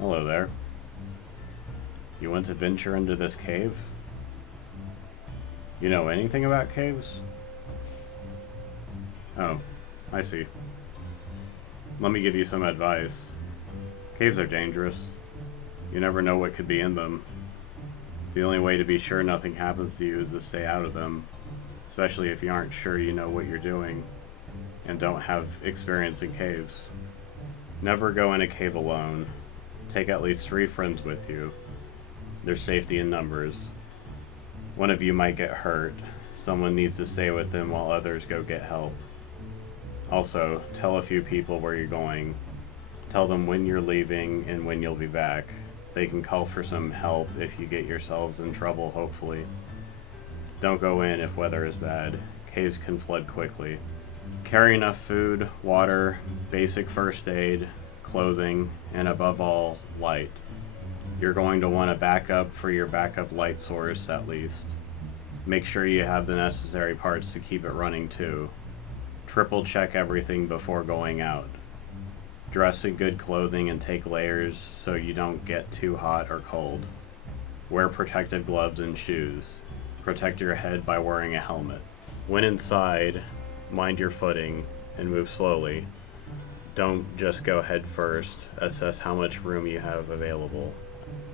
Hello there. You want to venture into this cave? You know anything about caves? Oh, I see. Let me give you some advice. Caves are dangerous. You never know what could be in them. The only way to be sure nothing happens to you is to stay out of them, especially if you aren't sure you know what you're doing and don't have experience in caves. Never go in a cave alone. Take at least 3 friends with you. There's safety in numbers. One of you might get hurt. Someone needs to stay with them while others go get help. Also, tell a few people where you're going. Tell them when you're leaving and when you'll be back. They can call for some help if you get yourselves in trouble, hopefully. Don't go in if weather is bad. Caves can flood quickly. Carry enough food, water, basic first aid, clothing, and above all, light. You're going to want a backup for your backup light source at least. Make sure you have the necessary parts to keep it running too. Triple check everything before going out. Dress in good clothing and take layers so you don't get too hot or cold. Wear protective gloves and shoes. Protect your head by wearing a helmet. When inside, mind your footing and move slowly. Don't just go head first. Assess how much room you have available.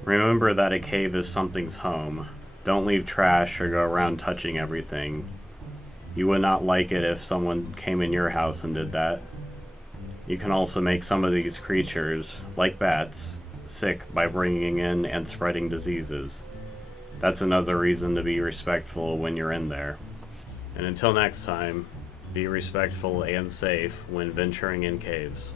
Remember that a cave is something's home. Don't leave trash or go around touching everything. You would not like it if someone came in your house and did that. You can also make some of these creatures, like bats, sick by bringing in and spreading diseases. That's another reason to be respectful when you're in there. And until next time, be respectful and safe when venturing in caves.